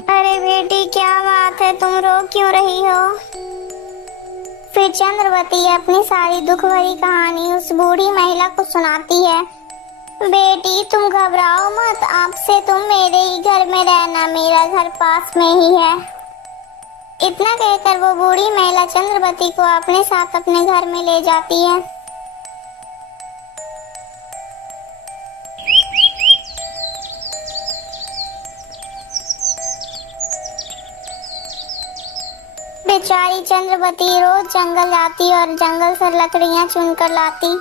अरे बेटी क्या बात है, तुम रो क्यों रही हो? फिर चंद्रवती अपनी सारी दुख भरी कहानी उस बूढ़ी महिला को सुनाती है। बेटी तुम घबराओ मत, आपसे तुम मेरे ही घर में रहना, मेरा घर पास में ही है। इतना कहकर वो बूढ़ी महिला चंद्रवती को अपने साथ अपने घर में ले जाती है। बेचारी चंद्रवती रोज जंगल जाती और जंगल से लकड़ियां चुनकर लाती।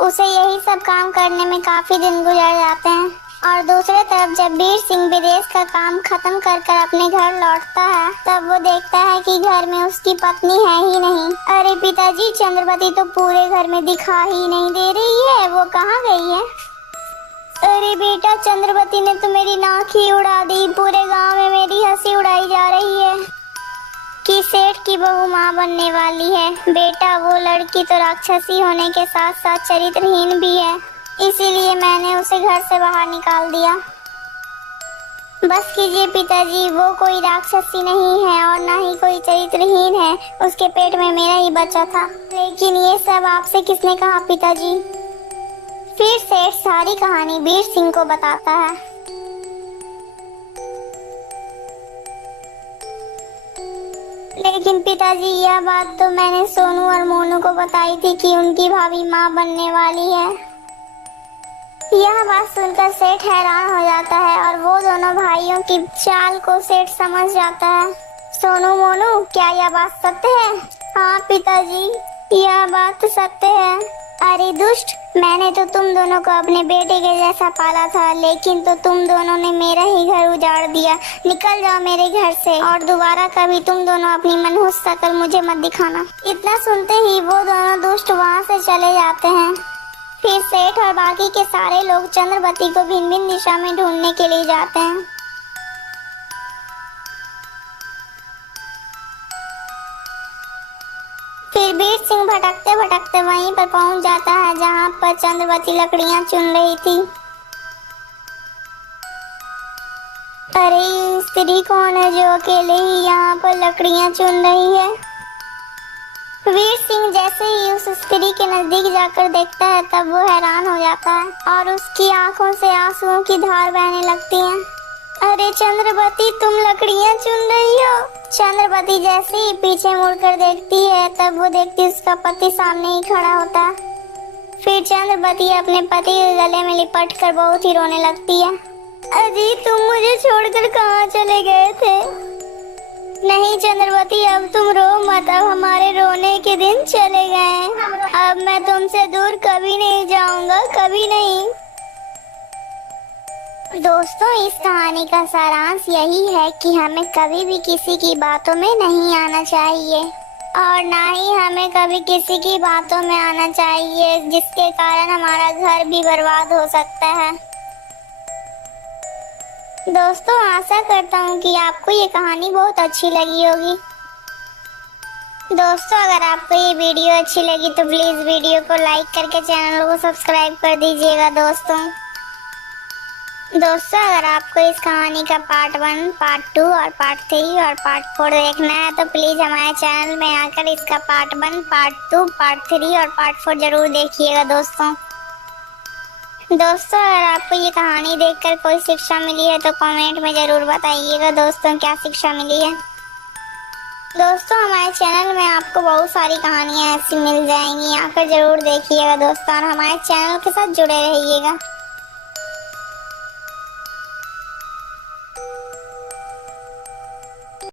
उसे यही सब काम करने में काफी दिन गुजर जाते हैं। और दूसरे तरफ जब वीर सिंह विदेश का काम खत्म कर कर अपने घर लौटता है, तब वो देखता है कि घर में उसकी पत्नी है ही नहीं। अरे पिताजी, चंद्रवती तो पूरे घर में दिखा ही नहीं दे रही है, वो कहाँ गई है? अरे बेटा, चंद्रवती ने तो मेरी नाक ही उड़ा दी। पूरे गांव में मेरी हंसी उड़ाई जा रही है कि सेठ की बहू माँ बनने वाली है। बेटा, वो लड़की तो राक्षसी होने के साथ साथ चरित्रहीन भी है, इसीलिए मैंने उसे घर से बाहर निकाल दिया। बस कीजिए पिताजी, वो कोई राक्षसी नहीं है और ना ही कोई चरित्रहीन है, उसके पेट में मेरा ही बच्चा था। लेकिन ये सब आपसे किसने कहा पिताजी? फिर सेठ सारी कहानी वीर सिंह को बताता है। लेकिन पिताजी, यह बात तो मैंने सोनू और मोनू को बताई थी कि उनकी भाभी माँ बनने वाली है। यह बात सुनकर सेठ हैरान हो जाता है और वो दोनों भाइयों की चाल को सेठ समझ जाता है। सोनू, मोनू, क्या यह बात सत्य है? हाँ पिताजी, यह बात तो सत्य है। अरे दुष्ट, मैंने तो तुम दोनों को अपने बेटे के जैसा पाला था, लेकिन तो तुम दोनों ने मेरा ही घर उजाड़ दिया। निकल जाओ मेरे घर से और दोबारा कभी तुम दोनों अपनी मनहूस शक्ल मुझे मत दिखाना। इतना सुनते ही वो दोनों दुष्ट वहाँ से चले जाते हैं। फिर सेठ और बाकी के सारे लोग चंद्रवती को भिन्न भिन्न दिशा में ढूंढने के लिए जाते हैं। फिर वीर सिंह भटकते भटकते वहीं पर पहुंच जाता है जहां पर चंद्रवती लकड़ियां चुन रही थी। अरे ये स्त्री कौन है जो अकेले ही यहाँ पर लकड़ियां चुन रही है? वीर सिंह जैसे ही उस स्त्री के नजदीक जाकर देखता है, तब वो हैरान हो जाता है और उसकी आंखों से आंसुओं की धार बहने लगती है। अरे चंद्रवती, तुम लकड़ियां चुन रही हो? चंद्रवती जैसे ही पीछे मुड़कर देखती है, तब वो देखती उसका पति सामने ही खड़ा होता है। फिर चंद्रवती अपने पति के गले में लिपट कर बहुत ही रोने लगती है। अजी, तुम मुझे छोड़कर कहाँ चले गए थे? नहीं चंद्रवती, अब तुम रो मत, अब हमारे रोने के दिन चले गए। अब मैं तुमसे दूर कभी नहीं जाऊंगा, कभी नहीं। दोस्तों, इस कहानी का सारांश यही है कि हमें कभी भी किसी की बातों में नहीं आना चाहिए और ना ही हमें कभी किसी की बातों में आना चाहिए, जिसके कारण हमारा घर भी बर्बाद हो सकता है। दोस्तों, आशा करता हूँ कि आपको ये कहानी बहुत अच्छी लगी होगी। दोस्तों, अगर आपको ये वीडियो अच्छी लगी तो प्लीज वीडियो को लाइक करके चैनल को सब्सक्राइब कर दीजिएगा। दोस्तों, अगर आपको इस कहानी का पार्ट 1, पार्ट 2 और पार्ट 3 और पार्ट 4 देखना है तो प्लीज हमारे चैनल में आकर इसका पार्ट 1, पार्ट 2, पार्ट 3 और पार्ट 4 जरूर देखिएगा। दोस्तों, अगर आपको ये कहानी देखकर कोई शिक्षा मिली है तो कमेंट में जरूर बताइएगा। दोस्तों, क्या शिक्षा मिली है? दोस्तों, हमारे चैनल में आपको बहुत सारी कहानियाँ ऐसी मिल जाएंगी, आकर जरूर देखिएगा दोस्तों, और हमारे चैनल के साथ जुड़े रहिएगा।